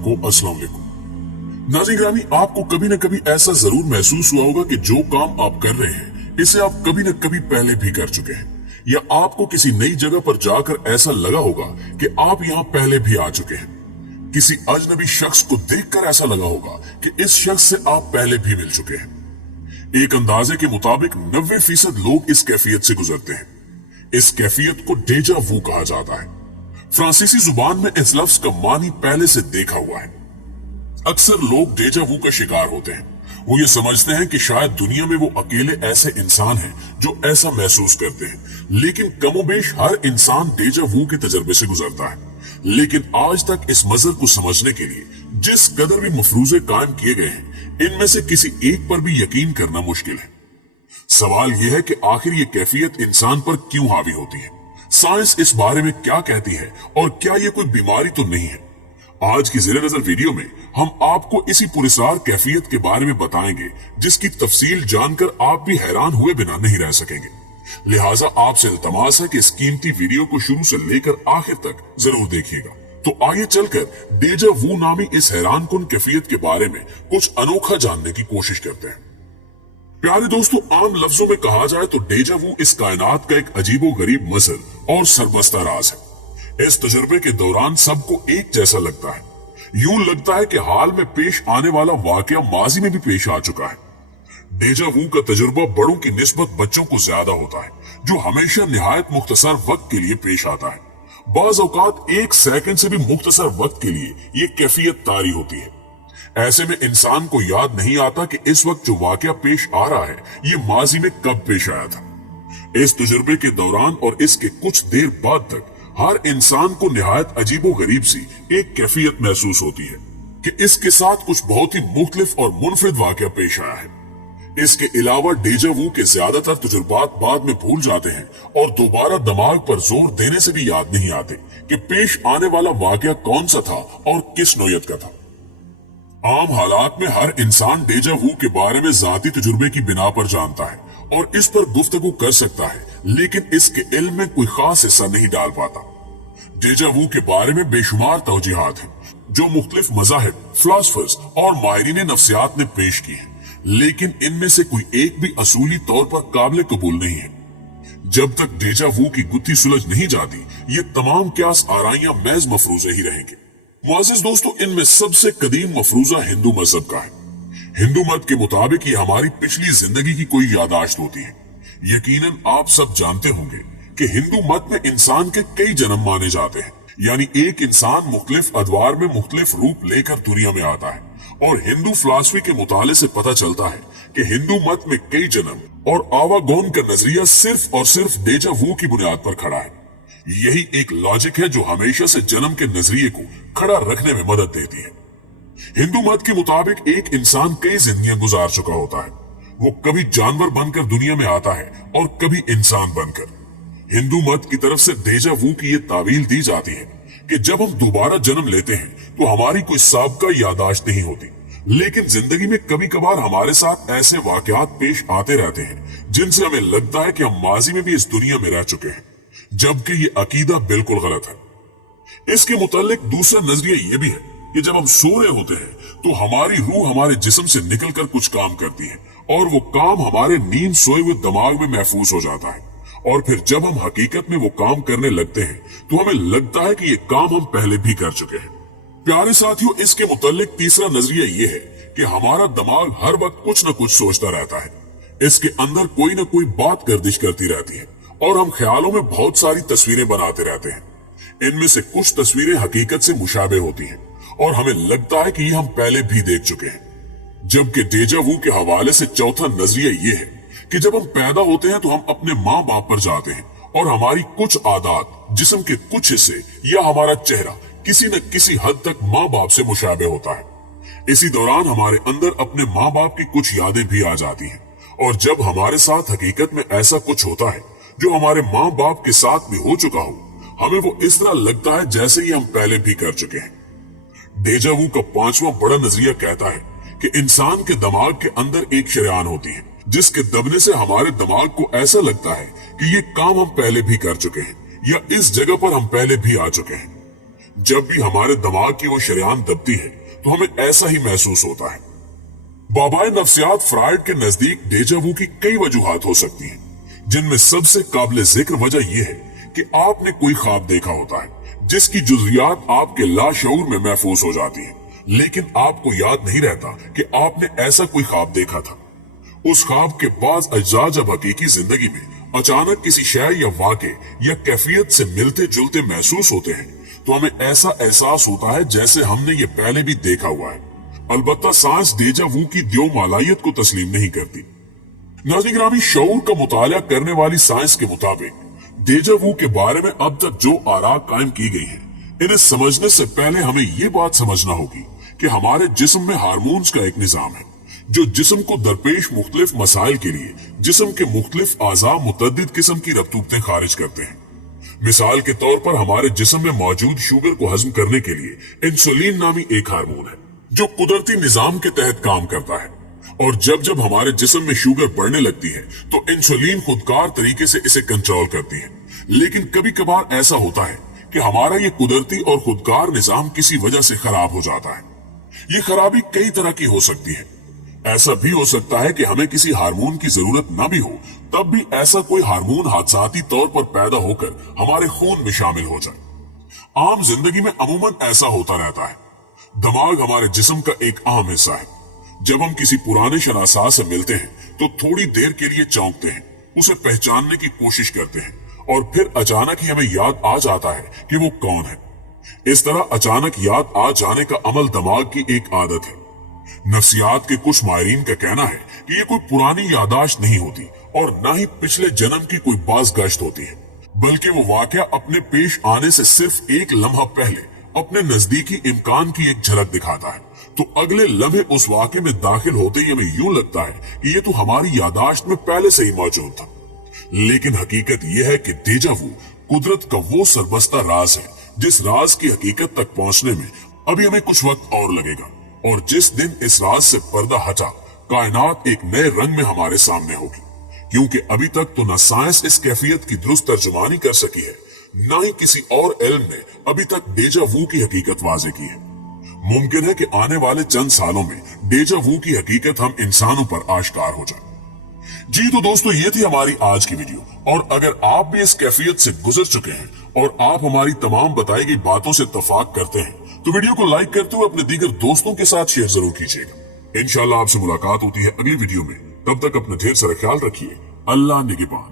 को अस्सलाम वालेकुम। नाज़रीन ग्रामी, आपको कभी न कभी ऐसा जरूर महसूस हुआ होगा कि जो काम आप कर रहे हैं इसे आप कभी न कभी पहले भी कर चुके हैं, या आपको किसी नई जगह पर जाकर ऐसा लगा होगा कि आप यहाँ पहले भी आ चुके हैं। किसी अजनबी शख्स को देखकर ऐसा लगा होगा कि इस शख्स से आप पहले भी मिल चुके हैं। एक अंदाजे के मुताबिक 90% लोग इस कैफियत से गुजरते हैं। इस कैफियत को डेजा वू कहा जाता है। फ्रांसीसी जुबान में इस लफ्ज का मानी पहले से देखा हुआ है। अक्सर लोग डेजा वू का शिकार होते हैं। वो ये समझते हैं कि शायद दुनिया में वो अकेले ऐसे इंसान हैं जो ऐसा महसूस करते हैं, लेकिन कमोबेश हर इंसान डेजा वू के तजर्बे से गुजरता है। लेकिन आज तक इस मजहर को समझने के लिए जिस कदर भी मफरूजे कायम किए गए हैं, इनमें से किसी एक पर भी यकीन करना मुश्किल है। सवाल यह है कि आखिर ये कैफियत इंसान पर क्यों हावी होती है, साइंस इस बारे में क्या कहती है और क्या ये कोई बीमारी तो नहीं है। आज की ज़ेरे नज़र वीडियो में हम आपको इसी पुरस्कार कैफियत के बारे में बताएंगे, जिसकी तफसील जानकर आप भी हैरान हुए बिना नहीं रह सकेंगे। लिहाजा आपसे इल्तमास है कि इस कीमती वीडियो को शुरू से लेकर आखिर तक जरूर देखिएगा। तो आइए चलकर डेजा वू नामी इस हैरानकुन कैफियत के बारे में कुछ अनोखा जानने की कोशिश करते हैं। प्यारे दोस्तों, आम लफ्जों में कहा जाए तो डेजा वू इस कायनात का एक अजीबो गरीब मजहर और सरबस्ता राज है। इस तजर्बे के दौरान सबको एक जैसा लगता है। यूं लगता है कि हाल में पेश आने वाला वाकया माजी में भी पेश आ चुका है। डेजा वू का तजुर्बा बड़ों की निस्बत बच्चों को ज्यादा होता है, जो हमेशा निहायत मुख्तसर वक्त के लिए पेश आता है। बाज औकात 1 सेकंड से भी मुख्तसर वक्त के लिए ये कैफियत तारी होती है। ऐसे में इंसान को याद नहीं आता कि इस वक्त जो वाकया पेश आ रहा है ये माजी में कब पेश आया था। इस तजुर्बे के दौरान और इसके कुछ देर बाद तक हर इंसान को निहायत अजीबो गरीब सी एक कैफियत महसूस होती है कि इसके साथ कुछ बहुत ही मुख्तलिफ और मुनफरिद वाकया पेश आया है। इसके अलावा डेजा वू के ज्यादातर तजुर्बात बाद में भूल जाते हैं और दोबारा दिमाग पर जोर देने से भी याद नहीं आते कि पेश आने वाला वाकया कौन सा था और किस नौयत का था। आम हालात में हर इंसान डेजा वू के बारे में जाती तजुर्बे की बिना पर जानता है और इस पर गुफ्तगू कर सकता है, लेकिन इसके इल्म में कोई खास हिस्सा नहीं डाल पाता। डेजा वू के बारे में बेशुमार तौजीहात हैं जो मुख्तलिफ मज़ाहिब, फिलॉसफर्स और माहिरीन नफ्सियात ने पेश की हैं, लेकिन इनमें से कोई एक भी असूली तौर पर काबिल कबूल नहीं है। जब तक डेजा वू की गुत्थी सुलझ नहीं जाती, ये तमाम क्यास आराइयां महज मफरूजे ही रहेंगे। मुअज़्ज़िज़ दोस्तों, इनमें सबसे कदीम मफरूजा हिंदू मजहब का है। हिंदू मत के मुताबिक ये हमारी पिछली जिंदगी की कोई यादाश्त होती है। यकीनन आप सब जानते होंगे कि हिंदू मत में इंसान के कई जन्म माने जाते हैं, यानी एक इंसान मुख्तलिफ अदवार में मुख्तलिफ रूप लेकर दुनिया में आता है। और हिंदू फिलॉसफी के मुताले से पता चलता है कि हिंदू मत में कई जन्म और आवागोन का नजरिया सिर्फ और सिर्फ डेजा वू की बुनियाद पर खड़ा है। यही एक लॉजिक है जो हमेशा से जन्म के नजरिए को खड़ा रखने में मदद देती है। हिंदू मत के मुताबिक एक इंसान कई जिंदगियां गुजार चुका होता है। वो कभी जानवर बनकर दुनिया में आता है और कभी इंसान बनकर। हिंदू मत की तरफ से डेजा वू की ये तावील दी जाती है कि जब हम दोबारा जन्म लेते हैं तो हमारी कोई साबका यादाश्त नहीं होती, लेकिन जिंदगी में कभी कभार हमारे साथ ऐसे वाकयात पेश आते रहते हैं जिनसे हमें लगता है कि हम माजी में भी इस दुनिया में रह चुके हैं, जबकि ये अकीदा बिल्कुल गलत है। इसके मुतालिक दूसरा नजरिया ये भी है कि जब हम सो रहे होते हैं तो हमारी रूह हमारे जिस्म से निकलकर कुछ काम करती है और वो काम हमारे नींद सोए हुए दिमाग में महफूज हो जाता है, और फिर जब हम हकीकत में वो काम करने लगते हैं तो हमें लगता है कि ये काम हम पहले भी कर चुके हैं। प्यारे साथियों, इसके मुतालिक तीसरा नजरिया ये है कि हमारा दिमाग हर वक्त कुछ न कुछ सोचता रहता है। इसके अंदर कोई न कोई बात गर्दिश करती रहती है और हम ख्यालों में बहुत सारी तस्वीरें बनाते रहते हैं। इनमें से कुछ तस्वीरें हकीकत से मुशाबे होती हैं और हमें लगता है कि ये हम पहले भी देख चुके हैं। जबकि डेजा वू के हवाले से चौथा नजरिया ये है कि जब हम पैदा होते हैं तो हम अपने माँ बाप पर जाते हैं और हमारी कुछ आदत, जिस्म के कुछ हिस्से या हमारा चेहरा किसी न किसी हद तक माँ बाप से मुशाबे होता है। इसी दौरान हमारे अंदर अपने माँ बाप की कुछ यादें भी आ जाती हैं, और जब हमारे साथ हकीकत में ऐसा कुछ होता है जो हमारे माँ बाप के साथ भी हो चुका हो, हमें वो इस तरह लगता है जैसे ही हम पहले भी कर चुके हैं। डेजा वू का पांचवा बड़ा नजरिया कहता है कि इंसान के दिमाग के अंदर एक शरेआन होती है जिसके दबने से हमारे दिमाग को ऐसा लगता है कि ये काम हम पहले भी कर चुके हैं या इस जगह पर हम पहले भी आ चुके हैं। जब भी हमारे दिमाग की वो शरेआन दबती है तो हमें ऐसा ही महसूस होता है। बाबाए नफ्सियात फ्राइड के नजदीक डेजा वू की कई वजूहात हो सकती हैं, जिनमें सबसे काबिल जिक्र वजह यह है कि आपने कोई ख्वाब देखा होता है जिसकी जुज़ियात आपके लाशऊर में महफूज हो जाती है, लेकिन आपको याद नहीं रहता कि आपने ऐसा कोई ख्वाब देखा था। उस ख्वाब के बाद अज्जा जब हकीकी जिंदगी में अचानक किसी शय या वाक़े या कैफियत से मिलते जुलते महसूस होते हैं तो हमें ऐसा एहसास होता है जैसे हमने ये पहले भी देखा हुआ है। अलबत्ता साइंस डेजा वू की द्यो मालायत को तस्लीम नहीं करती। नाज़रीन गिरामी, शऊर का मुताला करने वाली साइंस के मुताबिक डेजा वू के बारे में अब तक जो आरा कायम की गई है, इन्हें समझने से पहले हमें ये बात समझना होगी कि हमारे जिस्म में हार्मोन्स का एक निजाम है जो जिस्म को दरपेश मुख्तलिफ मसाइल के लिए जिस्म के मुख्तलिफ आज़ा मुतअद्दिद किस्म की रब्तूबतें खारिज करते हैं। मिसाल के तौर पर हमारे जिस्म में मौजूद शुगर को हजम करने के लिए इंसुलिन नामी एक हार्मोन है जो कुदरती निजाम के तहत काम करता है, और जब जब हमारे जिस्म में शुगर बढ़ने लगती है तो इंसुलिन खुदकार तरीके से इसे कंट्रोल करती है। लेकिन कभी कभार ऐसा होता है कि हमारा ये कुदरती और खुदकार निजाम किसी वजह से खराब हो जाता है। ये खराबी कई तरह की हो सकती है। ऐसा भी हो सकता है कि हमें किसी हार्मोन की जरूरत न भी हो, तब भी ऐसा कोई हार्मोन हादसाती तौर पर पैदा होकर हमारे खून में शामिल हो जाए। आम जिंदगी में अमूमन ऐसा होता रहता है। दिमाग हमारे जिस्म का एक अहम हिस्सा है। जब हम किसी पुराने शनासा से मिलते हैं तो थोड़ी देर के लिए चौंकते हैं, उसे पहचानने की कोशिश करते हैं, और फिर अचानक ही हमें याद आ जाता है कि वो कौन है। इस तरह अचानक याद आ जाने का अमल दिमाग की एक आदत है। नफ्सियात के कुछ माहिरीन का कहना है कि ये कोई पुरानी यादाश्त नहीं होती और न ही पिछले जन्म की कोई बाज़गश्त होती है, बल्कि वो वाकया अपने पेश आने से सिर्फ एक लम्हा पहले अपने नजदीकी इम्कान की एक झलक दिखाता है। तो अगले लम्हे उस वाक़े में दाखिल होते ही हमें यूं लगता है कि ये तो हमारी यादाश्त में पहले से ही मौजूद था। लेकिन हकीकत यह है कि डेजा वू कुदरत का वो सरबस्ता राज है जिस राज की हकीकत तक पहुंचने में अभी हमें कुछ वक्त और लगेगा, और जिस दिन इस राज से पर्दा हटा कायनात एक नए रंग में हमारे सामने होगी, क्योंकि अभी तक तो न साइंस इस कैफियत की दुरुस्त तर्जुमानी कर सकी है, न ही किसी और इल्म ने अभी तक डेजा वू की हकीकत वाज़े की है। मुमकिन है कि आने वाले चंद सालों में डेजा वू की हकीकत हम इंसानों पर आश्कार हो जाए। जी तो दोस्तों, ये थी हमारी आज की वीडियो, और अगर आप भी इस कैफियत से गुजर चुके हैं और आप हमारी तमाम बताई गई बातों से इत्तफाक करते हैं तो वीडियो को लाइक करते हुए अपने दीगर दोस्तों के साथ शेयर जरूर कीजिएगा। इंशाल्लाह आपसे मुलाकात होती है अगली वीडियो में। तब तक अपना ढेर सारा ख्याल रखिए। अल्लाह निगहबान।